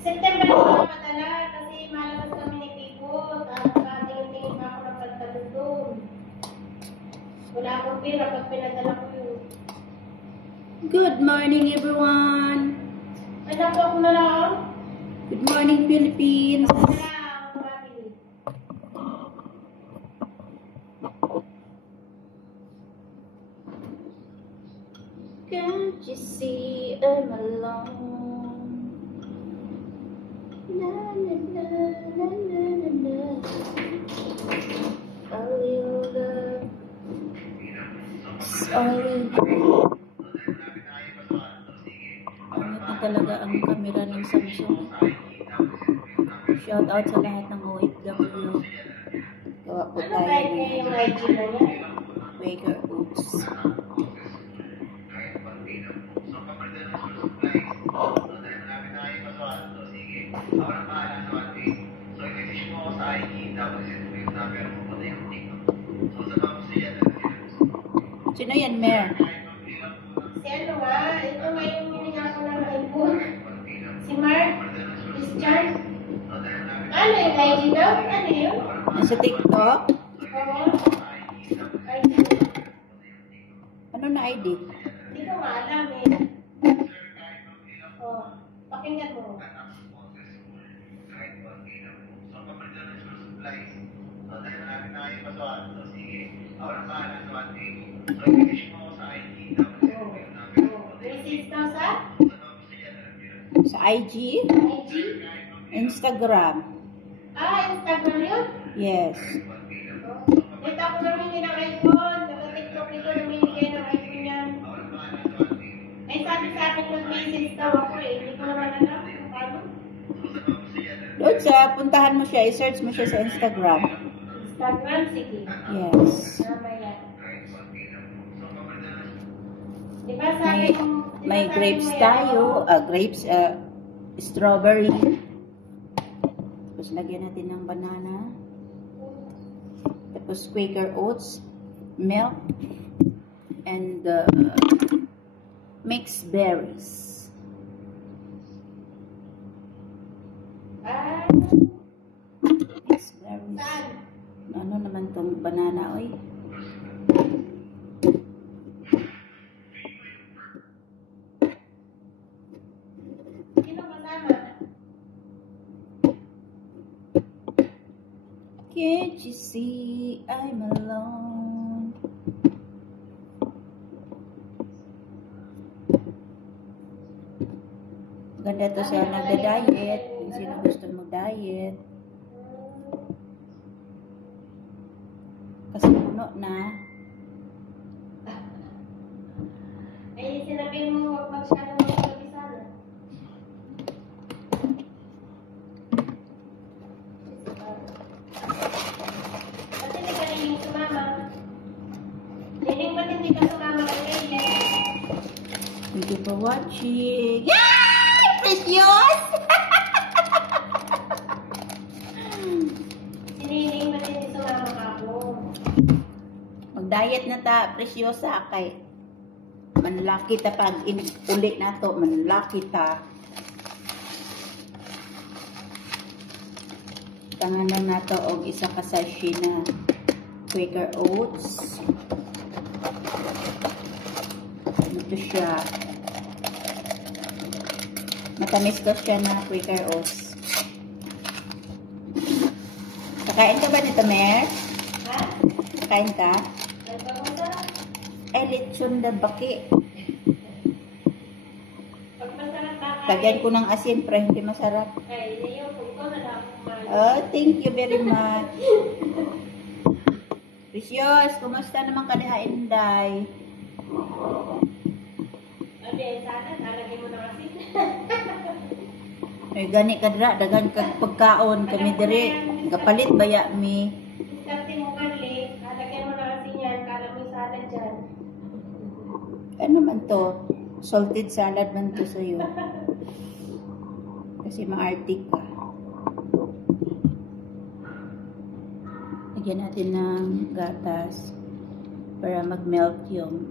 September ko na padala kasi malabas kami ni Pico. Tapos tingin-tingin pa ako ng pagtalo doon. Wala akong pira pag pinadala ko yun. Good morning, everyone. Anak ko ako na lang. Good morning, Philippines. Ako na lang. Ako mabili. Can't you see I'm alone? Na na na na na na na. A little love is all we need. Pangit na talaga ang camera ng Samsung. Shout out sa lahat ng OFW. Gawa po Ano tayo kahit niya yung IG na niya? Quaker Oats. Sino yan, Mer? Si ano nga? Ito nga yung hininga ko ng iPhone. Si Mark? Christian? Ano yung IG daw? Ano yun? Nasa TikTok? Oo. IG. Ano na ID? Hindi ko nga alam eh. Oh, pakinggan mo. Message daw sa Sa IG? IG? Instagram? Instagram yun? Yes. Dito ako namingin ng iPhone. Naka-TikTok nito namingin kayo ng iPhone yan. Ay sabi sa akin mag-message daw ako eh. Hindi ko naman alam kung paano. Doon sa, puntahan mo siya, i-search mo siya sa Instagram. Instagram? Sige. Yes. Mamaya. Diba sabi May grapes tayo, grapes, strawberry. Tapos lagyan natin ng banana. Tapos Quaker Oats, milk, and mixed berries. Mixed berries. Saan? Ano naman tong banana, oy? Sino kasama? Can't you see I'm alone? Ganda to sa nagda-diet. Kung sino gusto mag-diet. Kasi puno na. Ay, sinabi mo huwag masyadong magsabi-sana. Ba't hindi ka rin sumama? Liling, ba't hindi ka sumama kay Lady? Thank you for watching. Yay! Precious! Si Liling, ba't hindi sumama ka ako? Mag-diet na ta, Preciosa, kay manlaki ta pag ulit na to, manlaki ta. Tanganan na to og isa ka sachet na Quaker Oats. Ito siya. Matamis to siya na Quaker Oats. Kakain ka ba nito, Mer? Ha? Kakain ka? Ay, pagmasarap. Ay, lechon na baki. Pagmasarap ba kayo? Lagyan ko ng asin para hindi masarap. Ay, yun, kung ikaw na lang ako kumain. Oh, thank you very much. Precious, kumusta naman ka diha, Inday? Ate, sana, talagay mo na kasi. Ay, gani ka dira, dagan ka pagkaon kami diri. Kapalit baya mi. Diskarte mo kali, talagay mo na kasi yan, kala mo yung salad dyan. Ano man to? Salted salad man to sa'yo. Kasi maartig ka. Lagyan natin ng gatas para mag-melt yung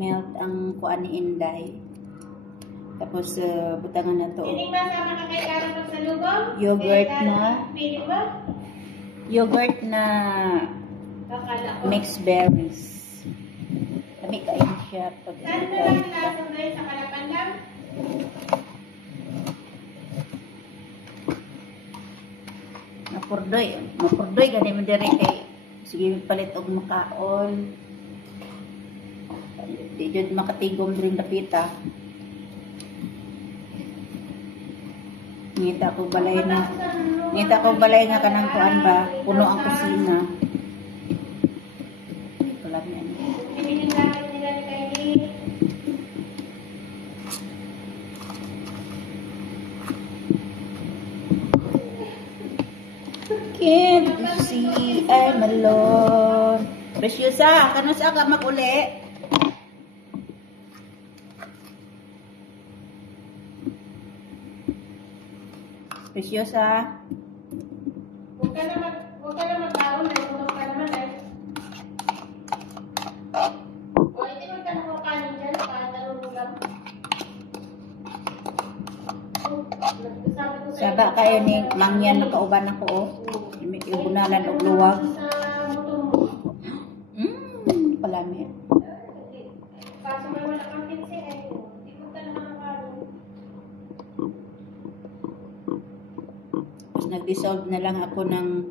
melt ang kuan ni Inday. Tapos butangan na to. Hindi ba sama ka kay Kara pag sa lubong? Yogurt Kay Kara, na. pili ba? Yogurt na Akala ko. mixed berries. Kami kain siya pag Saan na lang lasa na yun? Sa Kalapan lang? Mapurdoy gani mo dire kay sige palit og makaon. Di jud makatigom diri dapita. Ngita ko balay nga kanang kuan ba, puno ang kusina. Wala na yan. Bibili natin nila ni Kylie. Can't you see I'm alone? Preciosa, kano sa ka makuli? Preciosa. Huwag ka na mag-aon. Nagulog ka naman eh. O, hindi mo ka nakukanin dyan. Patalong lang. Saba kayo ni mangyan nakauban ako oh. Ibunalan og luwag. Sa motor mo. Palami. Kaso may wala kang pinsi eh. Hindi mo ka naman nakakaroon. Tapos nag-dissolve na lang ako ng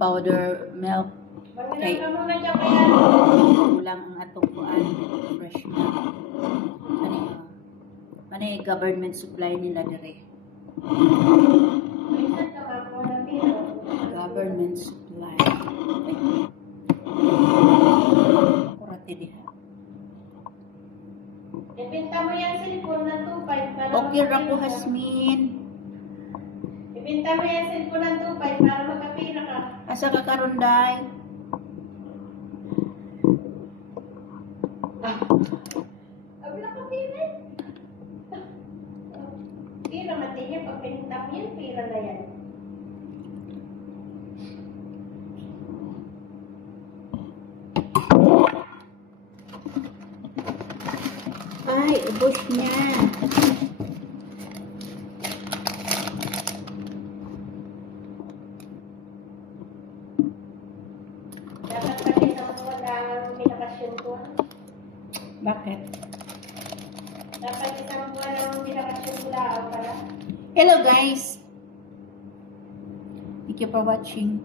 powder milk. Marunong ka muna dyan kaya. Kulang ang atong kuan. Fresh milk. Ano government supply nila dire. Minsan ka makuha ng piro. Government supply. Kurate diha. Ibenta mo yan cellphone ng 2.5 para Okay ra ko makapira ka. Hasmin. Ibenta mo yan cellphone ng 2.5 para makapira ka. Asa ka karon day? Abla ka pira. Pira mati niya pag pinta mo yan, pira na yan. Ay, ubos niya. Dapat pati sa mga binakasyon ko. Bakit? Dapat isang buwan ang binakasyon ko lang para. Hello guys. Thank you for watching.